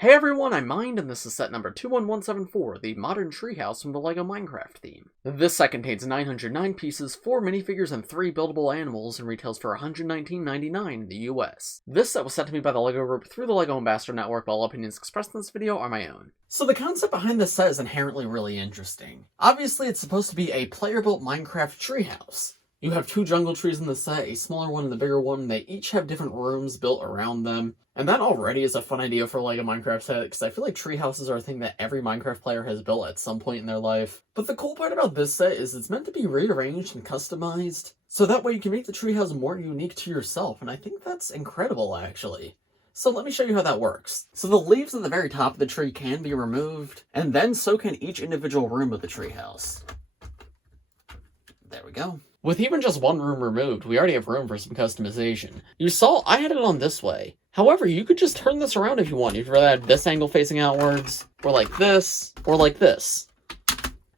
Hey everyone, I'm Mind, and this is set number 21174, the Modern Treehouse from the LEGO Minecraft theme. This set contains 909 pieces, 4 minifigures, and 3 buildable animals, and retails for $119.99 in the US. This set was sent to me by the LEGO group through the LEGO Ambassador Network, while all opinions expressed in this video are my own. So the concept behind this set is inherently really interesting. Obviously, it's supposed to be a player-built Minecraft treehouse. You have 2 jungle trees in the set, a smaller one and a bigger one. They each have different rooms built around them. And that already is a fun idea for a LEGO Minecraft set, because I feel like tree houses are a thing that every Minecraft player has built at some point in their life. But the cool part about this set is it's meant to be rearranged and customized, so that way you can make the treehouse more unique to yourself, and I think that's incredible, actually. So let me show you how that works. So the leaves at the very top of the tree can be removed, and then so can each individual room of the treehouse. There we go. With even just one room removed, we already have room for some customization. You saw I had it on this way. However, you could just turn this around if you want. You'd rather have this angle facing outwards, or like this, or like this.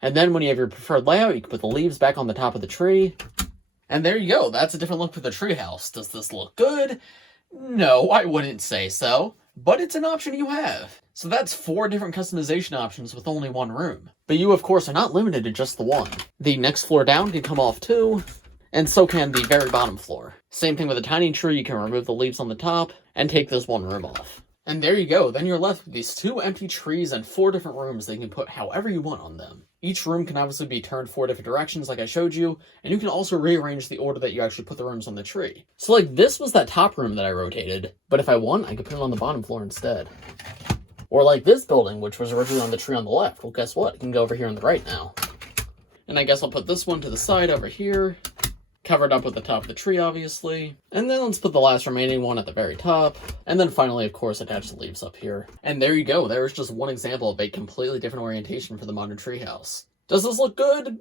And then when you have your preferred layout, you can put the leaves back on the top of the tree. And there you go, that's a different look for the treehouse. Does this look good? No, I wouldn't say so. But it's an option you have. So that's 4 different customization options with only one room. But you, of course, are not limited to just the one. The next floor down can come off too, and so can the very bottom floor. Same thing with a tiny tree, you can remove the leaves on the top and take this one room off. And there you go, then you're left with these 2 empty trees and 4 different rooms that you can put however you want on them. Each room can obviously be turned 4 different directions like I showed you, and you can also rearrange the order that you actually put the rooms on the tree. So like this was that top room that I rotated, but if I want, I could put it on the bottom floor instead. Or like this building, which was originally on the tree on the left. Well, guess what? It can go over here on the right now. And I guess I'll put this one to the side over here, covered up with the top of the tree, obviously. And then let's put the last remaining one at the very top. And then finally, of course, attach the leaves up here. And there you go. There's just one example of a completely different orientation for the modern treehouse. Does this look good?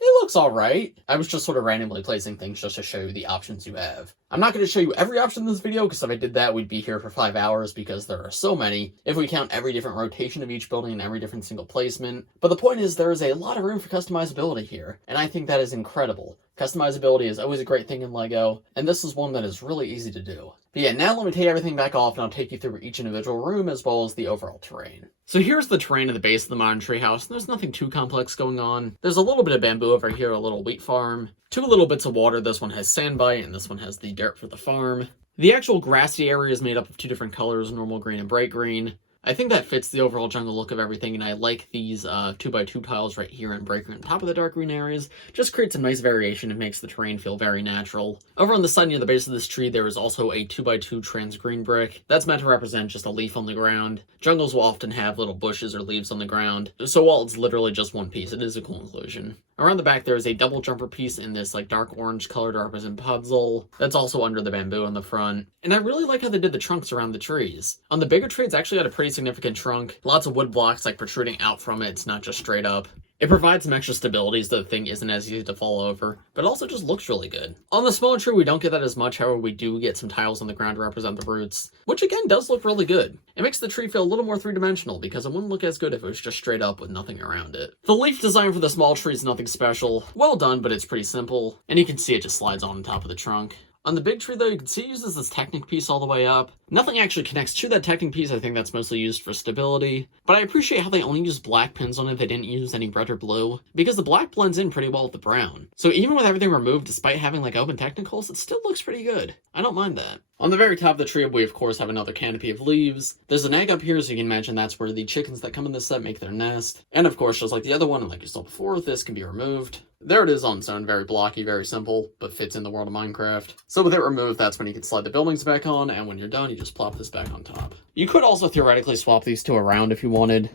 It looks alright. I was just sort of randomly placing things just to show you the options you have. I'm not going to show you every option in this video, because if I did that, we'd be here for 5 hours, because there are so many, if we count every different rotation of each building and every different single placement. But the point is, there is a lot of room for customizability here, and I think that is incredible. Customizability is always a great thing in LEGO, and this is one that is really easy to do. But yeah, now let me take everything back off, and I'll take you through each individual room as well as the overall terrain. So here's the terrain at the base of the modern treehouse, and there's nothing too complex going on. There's a little bit of bamboo over here, a little wheat farm, 2 little bits of water. This one has sandbite, and this one has the dirt for the farm. The actual grassy area is made up of 2 different colors, normal green and bright green. I think that fits the overall jungle look of everything, and I like these 2x2 tiles right here and bright green on top of the dark green areas. Just creates some nice variation and makes the terrain feel very natural. Over on the side near the base of this tree, there is also a 2x2 trans green brick. That's meant to represent just a leaf on the ground. Jungles will often have little bushes or leaves on the ground, so while it's literally just one piece, it is a cool inclusion. Around the back, there is a double jumper piece in this like dark orange color to represent Puzzle. That's also under the bamboo on the front. And I really like how they did the trunks around the trees. On the bigger tree, it's actually got a pretty significant trunk. Lots of wood blocks like protruding out from it. It's not just straight up. It provides some extra stability so the thing isn't as easy to fall over, but it also just looks really good. On the smaller tree, we don't get that as much, however, we do get some tiles on the ground to represent the roots, which again does look really good. It makes the tree feel a little more 3-dimensional, because it wouldn't look as good if it was just straight up with nothing around it. The leaf design for the small tree is nothing special. Well done, but it's pretty simple, and you can see it just slides on top of the trunk. On the big tree, though, you can see it uses this Technic piece all the way up. Nothing actually connects to that Technic piece. I think that's mostly used for stability. But I appreciate how they only used black pins on it. They didn't use any red or blue, because the black blends in pretty well with the brown. So even with everything removed, despite having like open technicals, it still looks pretty good. I don't mind that. On the very top of the tree, we of course have another canopy of leaves. There's an egg up here, so you can imagine that's where the chickens that come in this set make their nest. And of course, just like the other one, and like you saw before, this can be removed. There it is on its own, very blocky, very simple, but fits in the world of Minecraft. So with it removed, that's when you can slide the buildings back on, and when you're done, you just plop this back on top. You could also theoretically swap these 2 around if you wanted.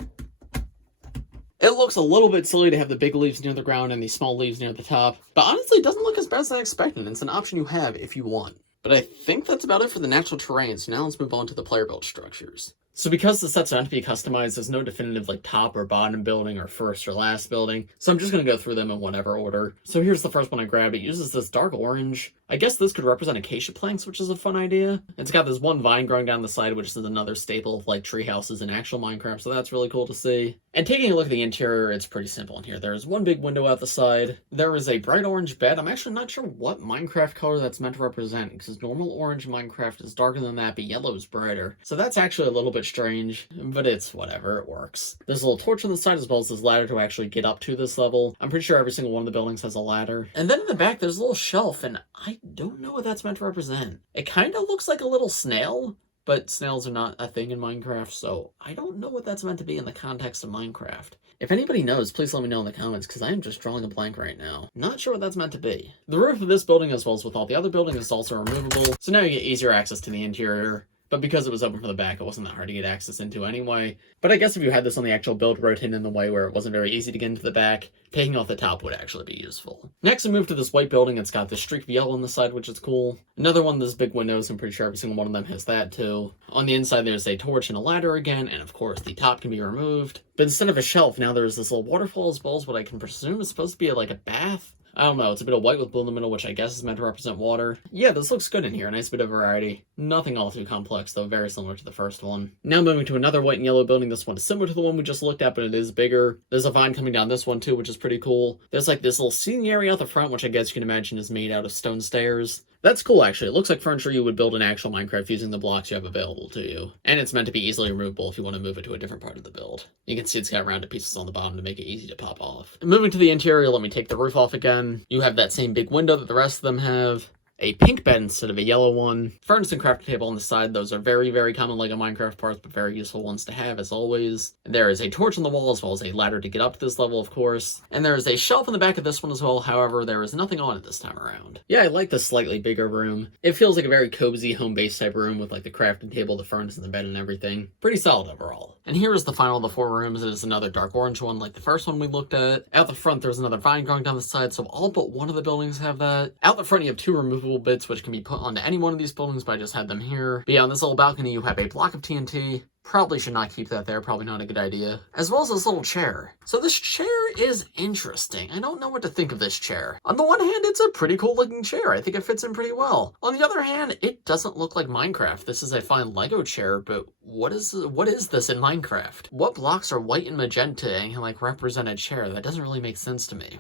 It looks a little bit silly to have the big leaves near the ground and the small leaves near the top, but honestly, it doesn't look as bad as I expected. It's an option you have if you want. But I think that's about it for the natural terrain, so now let's move on to the player-built structures. So because the sets are meant to be customized, there's no definitive like top or bottom building or first or last building, so I'm just going to go through them in whatever order. So here's the first one I grabbed. It uses this dark orange. I guess this could represent acacia planks, which is a fun idea. It's got this one vine growing down the side, which is another staple of like tree houses in actual Minecraft, so that's really cool to see. And taking a look at the interior, it's pretty simple in here. There's one big window out the side. There is a bright orange bed. I'm actually not sure what Minecraft color that's meant to represent, because normal orange in Minecraft is darker than that, but yellow is brighter. So that's actually a little bit bit strange, but it's whatever, it works. There's a little torch on the side as well as this ladder to actually get up to this level. I'm pretty sure every single one of the buildings has a ladder. And then in the back, there's a little shelf, and I don't know what that's meant to represent. It kind of looks like a little snail, but snails are not a thing in Minecraft, so I don't know what that's meant to be in the context of Minecraft. If anybody knows, please let me know in the comments, because I am just drawing a blank right now. Not sure what that's meant to be. The roof of this building, as well as with all the other buildings, is also removable, so now you get easier access to the interior. But because it was open from the back, it wasn't that hard to get access into anyway. But I guess if you had this on the actual build rotating in the way where it wasn't very easy to get into the back, taking off the top would actually be useful. Next, we move to this white building. It's got this streak of yellow on the side, which is cool. Another one, this big windows. I'm pretty sure every single one of them has that too. On the inside, there's a torch and a ladder again, and of course, the top can be removed. But instead of a shelf, now there's this little waterfall as well as what I can presume is supposed to be like a bath. I don't know, it's a bit of white with blue in the middle, which I guess is meant to represent water. Yeah, this looks good in here, a nice bit of variety. Nothing all too complex, though, very similar to the first one. Now moving to another white and yellow building. This one is similar to the one we just looked at, but it is bigger. There's a vine coming down this one, too, which is pretty cool. There's like this little seating area out the front, which I guess you can imagine is made out of stone stairs. That's cool, actually. It looks like furniture you would build in actual Minecraft using the blocks you have available to you. And it's meant to be easily removable if you want to move it to a different part of the build. You can see it's got rounded pieces on the bottom to make it easy to pop off. And moving to the interior, let me take the roof off again. You have that same big window that the rest of them have. A pink bed instead of a yellow one. Furnace and crafting table on the side. Those are very, very common LEGO Minecraft parts, but very useful ones to have, as always. There is a torch on the wall, as well as a ladder to get up to this level, of course. And there is a shelf in the back of this one as well. However, there is nothing on it this time around. Yeah, I like this slightly bigger room. It feels like a very cozy, home-based type room with like the crafting table, the furnace, and the bed and everything. Pretty solid overall. And here is the final of the 4 rooms. It is another dark orange one like the first one we looked at. Out the front, there's another vine growing down the side, so all but one of the buildings have that. Out the front, you have 2 removable bits, which can be put onto any one of these buildings, but I just had them here. But yeah, on this little balcony, you have a block of TNT. Probably should not keep that there, probably not a good idea. As well as this little chair. So this chair is interesting. I don't know what to think of this chair. On the one hand, it's a pretty cool looking chair. I think it fits in pretty well. On the other hand, it doesn't look like Minecraft. This is a fine Lego chair, but what is this in Minecraft? What blocks are white and magenta and can like represent a chair? That doesn't really make sense to me.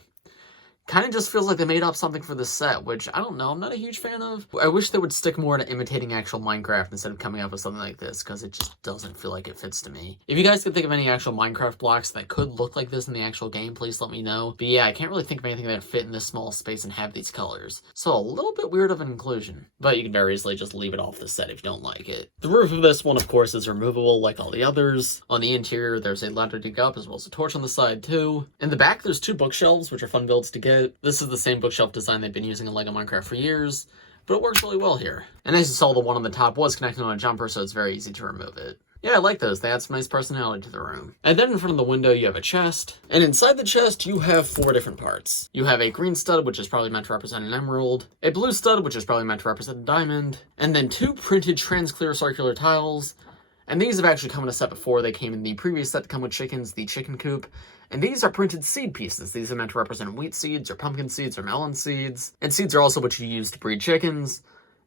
Kind of just feels like they made up something for this set, which I don't know, I'm not a huge fan of. I wish they would stick more to imitating actual Minecraft instead of coming up with something like this, because it just doesn't feel like it fits to me. If you guys can think of any actual Minecraft blocks that could look like this in the actual game, please let me know. But yeah, I can't really think of anything that would fit in this small space and have these colors. So a little bit weird of an inclusion. But you can very easily just leave it off the set if you don't like it. The roof of this one, of course, is removable like all the others. On the interior, there's a ladder to go up, as well as a torch on the side too. In the back, there's 2 bookshelves, which are fun builds to get. This is the same bookshelf design they've been using in LEGO Minecraft for years, but it works really well here. And as you saw, the one on the top was connected on a jumper, so it's very easy to remove it. Yeah, I like those. They add some nice personality to the room. And then in front of the window, you have a chest. And inside the chest, you have 4 different parts. You have a green stud, which is probably meant to represent an emerald. A blue stud, which is probably meant to represent a diamond. And then 2 printed transclear circular tiles. And these have actually come in a set before. They came in the previous set to come with chickens, the chicken coop. And these are printed seed pieces. These are meant to represent wheat seeds, or pumpkin seeds, or melon seeds. And seeds are also what you use to breed chickens.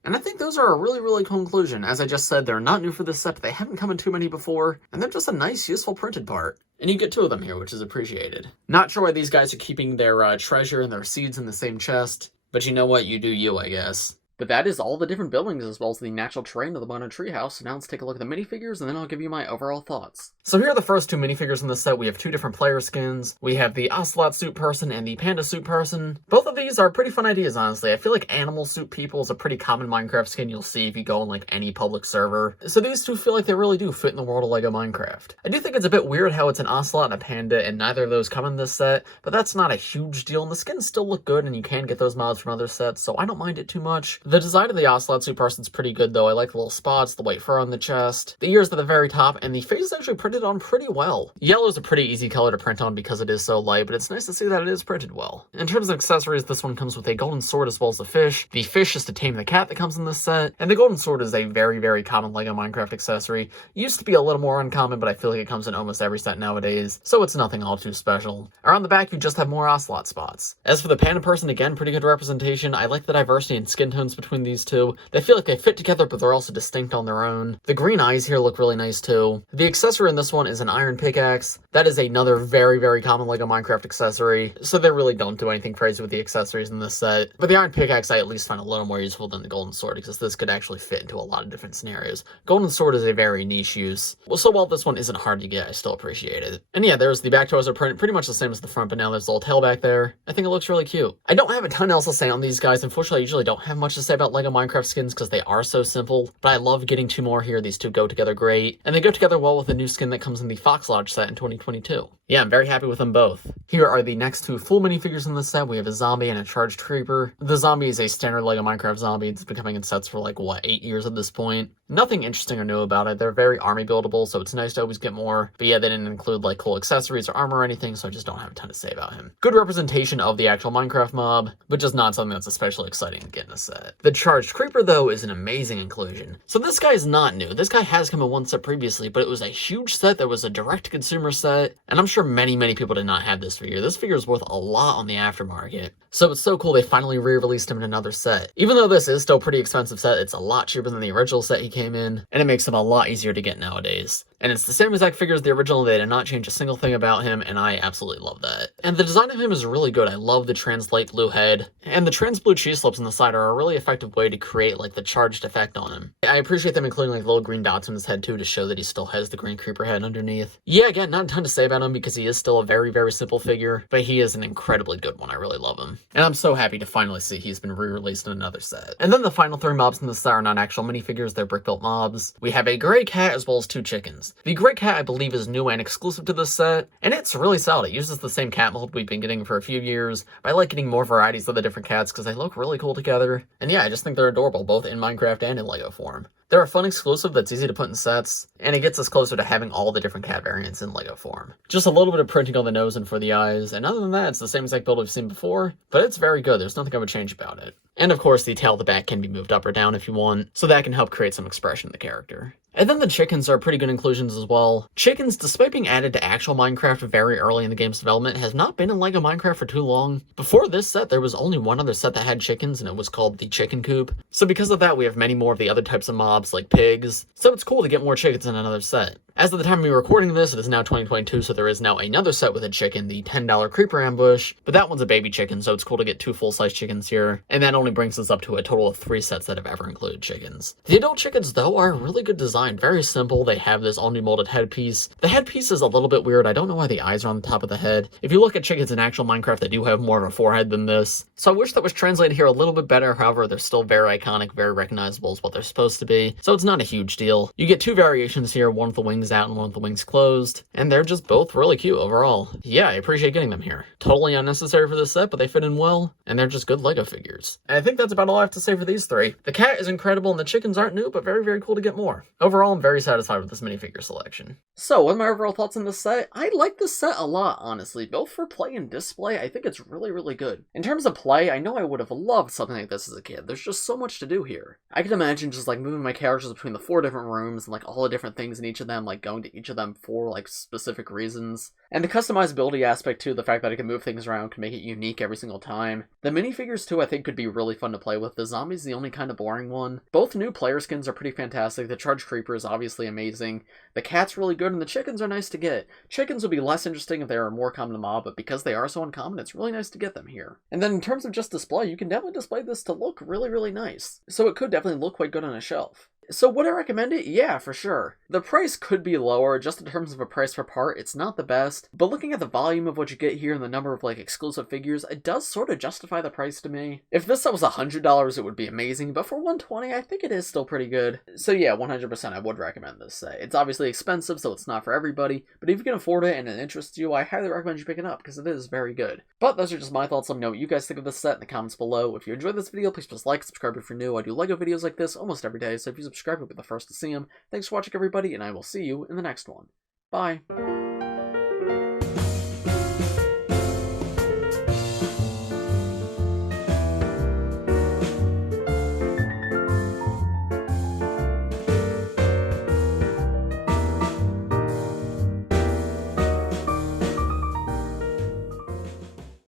And I think those are a really, really cool inclusion. As I just said, they're not new for this set. They haven't come in too many before. And they're just a nice, useful printed part. And you get 2 of them here, which is appreciated. Not sure why these guys are keeping their treasure and their seeds in the same chest. But you know what? You do you, I guess. But that is all the different buildings as well as the natural terrain of the Modern Treehouse. So now let's take a look at the minifigures and then I'll give you my overall thoughts. So here are the first 2 minifigures in the set. We have 2 different player skins. We have the Ocelot suit person and the Panda suit person. Both of these are pretty fun ideas, honestly. I feel like animal suit people is a pretty common Minecraft skin you'll see if you go on like any public server. So these 2 feel like they really do fit in the world of LEGO Minecraft. I do think it's a bit weird how it's an Ocelot and a Panda and neither of those come in this set, but that's not a huge deal and the skins still look good and you can get those mods from other sets, so I don't mind it too much. The design of the Ocelot suit person's pretty good though. I like the little spots, the white fur on the chest, the ears at the very top, and the face is actually printed on pretty well. Yellow is a pretty easy color to print on because it is so light, but it's nice to see that it is printed well. In terms of accessories, this one comes with a golden sword as well as the fish. The fish is to tame the cat that comes in this set, and the golden sword is a very, very common LEGO Minecraft accessory. Used to be a little more uncommon, but I feel like it comes in almost every set nowadays, so it's nothing all too special. Around the back, you just have more Ocelot spots. As for the Panda person, again, pretty good representation. I like the diversity in skin tones between these two. They feel like they fit together, but they're also distinct on their own. The green eyes here look really nice too. The accessory in this one is an iron pickaxe. That is another very, very common LEGO Minecraft accessory, so they really don't do anything crazy with the accessories in this set. But the iron pickaxe I at least find a little more useful than the golden sword, because this could actually fit into a lot of different scenarios. Golden sword is a very niche use. Well, so while this one isn't hard to get, I still appreciate it. And yeah, there's the back toes are pretty much the same as the front, but now there's a little tail back there. I think it looks really cute. I don't have a ton else to say on these guys. Unfortunately, I usually don't have much to say about LEGO Minecraft skins because they are so simple, but I love getting two more here. These two go together great, and they go together well with the new skin that comes in the Fox Lodge set in 2022. Yeah, I'm very happy with them both. Here are the next two full minifigures in this set. We have a zombie and a charged creeper. The zombie is a standard LEGO Minecraft zombie. It's been coming in sets for like, what, 8 years at this point. Nothing interesting or new about it. They're very army buildable, so it's nice to always get more. But yeah, they didn't include like cool accessories or armor or anything, so I just don't have a ton to say about him. Good representation of the actual Minecraft mob, but just not something that's especially exciting to get in a set. The charged creeper, though, is an amazing inclusion. So this guy is not new. This guy has come in one set previously, but it was a huge set that was a direct-to-consumer set, and I'm sure many people did not have this figure. This figure is worth a lot on the aftermarket. So it's so cool they finally re-released him in another set. Even though this is still a pretty expensive set, it's a lot cheaper than the original set he came in, and it makes him a lot easier to get nowadays. And it's the same exact figure as the original. They did not change a single thing about him, and I absolutely love that. And the design of him is really good. I love the trans light blue head, and the trans blue cheese slips on the side are a really effective way to create like the charged effect on him. I appreciate them including like little green dots on his head too to show that he still has the green creeper head underneath. Yeah, again, not a ton to say about him because he is still a very, very simple figure, but he is an incredibly good one. I really love him. And I'm so happy to finally see he's been re-released in another set. And then the final three mobs in this set are not actual minifigures, they're brick-built mobs. We have a gray cat as well as two chickens. The gray cat, I believe, is new and exclusive to this set, and it's really solid. It uses the same cat mold we've been getting for a few years, but I like getting more varieties of the different cats because they look really cool together. And yeah, I just think they're adorable, both in Minecraft and in LEGO form. They're a fun exclusive that's easy to put in sets, and it gets us closer to having all the different cat variants in LEGO form. Just a little bit of printing on the nose and for the eyes, and other than that, it's the same exact build we've seen before, but it's very good. There's nothing I would change about it. And of course, the tail at the back can be moved up or down if you want, so that can help create some expression in the character. And then the chickens are pretty good inclusions as well. Chickens, despite being added to actual Minecraft very early in the game's development, has not been in LEGO Minecraft for too long. Before this set, there was only one other set that had chickens, and it was called the Chicken Coop. So because of that, we have many more of the other types of mobs, like pigs. So it's cool to get more chickens in another set. As of the time of me recording this, it is now 2022, so there is now another set with a chicken, the $10 Creeper Ambush, but that one's a baby chicken, so it's cool to get two full-size chickens here, and that only brings us up to a total of 3 sets that have ever included chickens. The adult chickens, though, are a really good design, very simple. They have this all-new molded headpiece. The headpiece is a little bit weird. I don't know why the eyes are on the top of the head. If you look at chickens in actual Minecraft, they do have more of a forehead than this, so I wish that was translated here a little bit better. However, they're still very iconic, very recognizable as what they're supposed to be, so it's not a huge deal. You get 2 variations here, one with the wings out and one with the wings closed, and they're just both really cute overall. Yeah, I appreciate getting them here. Totally unnecessary for this set, but they fit in well, and they're just good LEGO figures. And I think that's about all I have to say for these 3. The cat is incredible, and the chickens aren't new, but very, very cool to get more. Overall, I'm very satisfied with this minifigure selection. So, what are my overall thoughts on this set? I like this set a lot, honestly. Both for play and display, I think it's really, really good. In terms of play, I know I would have loved something like this as a kid. There's just so much to do here. I could imagine just like moving my characters between the 4 different rooms and like all the different things in each of them, like going to each of them for like specific reasons. And the customizability aspect too, the fact that I can move things around can make it unique every single time. The minifigures too, I think could be really fun to play with. The zombie's the only kind of boring one. Both new player skins are pretty fantastic. The charged creeper is obviously amazing. The cat's really good, and the chickens are nice to get. Chickens would be less interesting if they were more common to mob, but because they are so uncommon, it's really nice to get them here. And then in terms of just display, you can definitely display this to look really, really nice. So it could definitely look quite good on a shelf. So would I recommend it? Yeah, for sure. The price could be lower, just in terms of a price per part, it's not the best, but looking at the volume of what you get here and the number of like exclusive figures, it does sort of justify the price to me. If this set was $100, it would be amazing, but for $120, I think it is still pretty good. So yeah, 100% I would recommend this set. It's obviously expensive, so it's not for everybody, but if you can afford it and it interests you, I highly recommend you pick it up, because it is very good. But those are just my thoughts. Let me know what you guys think of this set in the comments below. If you enjoyed this video, please press like, subscribe if you're new. I do LEGO videos like this almost every day, so if you subscribe, you'll be the first to see them. Thanks for watching, everybody, and I will see you in the next one. Bye.